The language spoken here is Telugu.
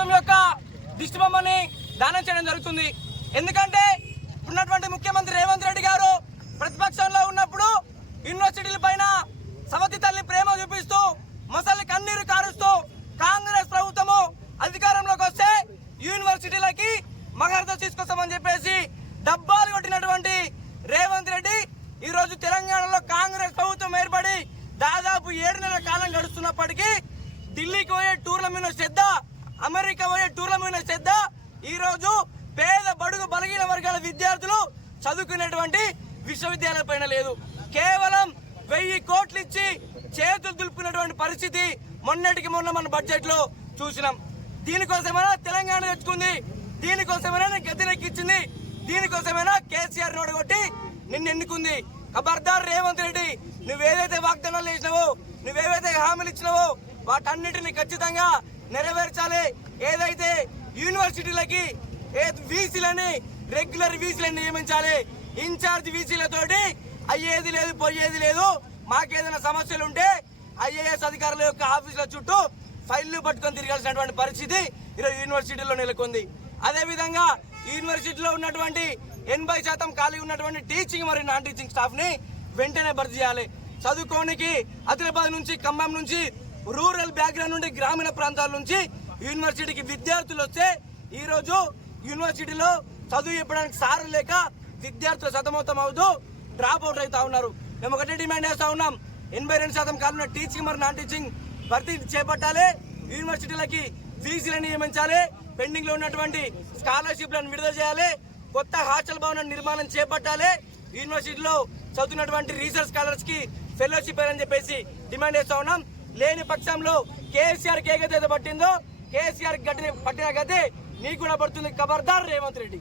ప్రభుత్వం యొక్క దిష్టిబొమ్మని దానం చేయడం జరుగుతుంది. ఎందుకంటే ఉన్నటువంటి ముఖ్యమంత్రి రేవంత్ రెడ్డి గారు ప్రతిపక్షంలో ఉన్నప్పుడు యూనివర్సిటీల పైన సవతి తల్లి ప్రేమ చూపిస్తూ మొసలి కన్నీరు కారుస్తూ కాంగ్రెస్ ప్రభుత్వము అధికారంలోకి వస్తే యూనివర్సిటీలకి మగర్ద తీసుకొస్తామని చెప్పేసి డబ్బాలు కొట్టినటువంటి రేవంత్ రెడ్డి ఈ రోజు తెలంగాణలో కాంగ్రెస్ ప్రభుత్వం ఏర్పడి దాదాపు ఏడు నెలల కాలం గడుస్తున్నప్పటికీ ఢిల్లీకి పోయే టూర్ల మీద శ్రద్ధ అమెరికా పోయే టూర్నమెంట్ మీద శ్రద్ధ. ఈ రోజు పేద బడుగు బలహీన వర్గాల విద్యార్థులు చదువుకునేటువంటి విశ్వవిద్యాలయం పైన లేదు. కేవలం వెయ్యి కోట్లు ఇచ్చి చేతులు దులుపుకున్నటువంటి పరిస్థితి మొన్నటికి మొన్న మన బడ్జెట్లో చూసినాం. దీనికోసమైనా తెలంగాణ తెచ్చుకుంది. దీనికోసమైనా గద్దెనెక్కిచ్చింది దీనికోసమైనా కేసీఆర్ నోడగొట్టి నిన్ను ఎన్నుకుంది. ఖబర్దార్ రేవంత్ రెడ్డి నువ్వేదైతే వాగ్దానాలు చేసినావో నువ్వేవైతే హామీలు ఇచ్చినావో వాటన్నిటిని ఖచ్చితంగా నెరవేర్చాలి. ఏదైతే యూనివర్సిటీలకి ఏ వీసీలని రెగ్యులర్ వీసీలను నియమించాలి ఇన్ఛార్జ్ వీసీలతోటి అయ్యేది లేదు పోయేది లేదు. మాకేదైనా సమస్యలు ఉంటే ఐఏఎస్ అధికారుల యొక్క ఆఫీసుల చుట్టూ ఫైళ్ళు పట్టుకొని తిరగాల్సినటువంటి పరిస్థితి ఈరోజు యూనివర్సిటీలో నెలకొంది. అదేవిధంగా యూనివర్సిటీలో ఉన్నటువంటి ఎనభై శాతం ఖాళీ ఉన్నటువంటి టీచింగ్ మరియు నాన్ టీచింగ్ స్టాఫ్ని వెంటనే భర్తీ చేయాలి. చదువుకోనికి ఆదిలాబాద్ నుంచి ఖమ్మం నుంచి రూరల్ బ్యాక్గ్రౌండ్ నుండి గ్రామీణ ప్రాంతాల నుంచి యూనివర్సిటీకి విద్యార్థులు వస్తే ఈరోజు యూనివర్సిటీలో చదువు చెప్పడానికి సారు లేక విద్యార్థులు సతమతం అవుతూ డ్రాప్ అవుట్ అవుతా ఉన్నారు. మేము ఒకటే డిమాండ్ చేస్తూ ఉన్నాం. ఎనభై రెండు శాతం కాలంలో టీచింగ్ మరి నాన్ టీచింగ్ భర్తీ చేపట్టాలి. యూనివర్సిటీలకి ఫీజులను నియమించాలి. పెండింగ్లో ఉన్నటువంటి స్కాలర్షిప్లను విడుదల చేయాలి. కొత్త హాస్టల్ భవనం నిర్మాణం చేపట్టాలి. యూనివర్సిటీలో చదువుతున్నటువంటి రీసెర్చ్ స్కాలర్స్కి ఫెలోషిప్ అని చెప్పేసి డిమాండ్ చేస్తూ ఉన్నాం. లేని పక్షంలో కేసీఆర్కి ఏ పట్టిందో కేసీఆర్ గట్టిన పట్టిన గతి నీకు కూడా పడుతుంది. ఖబర్దార్ రేవంత్ రెడ్డి.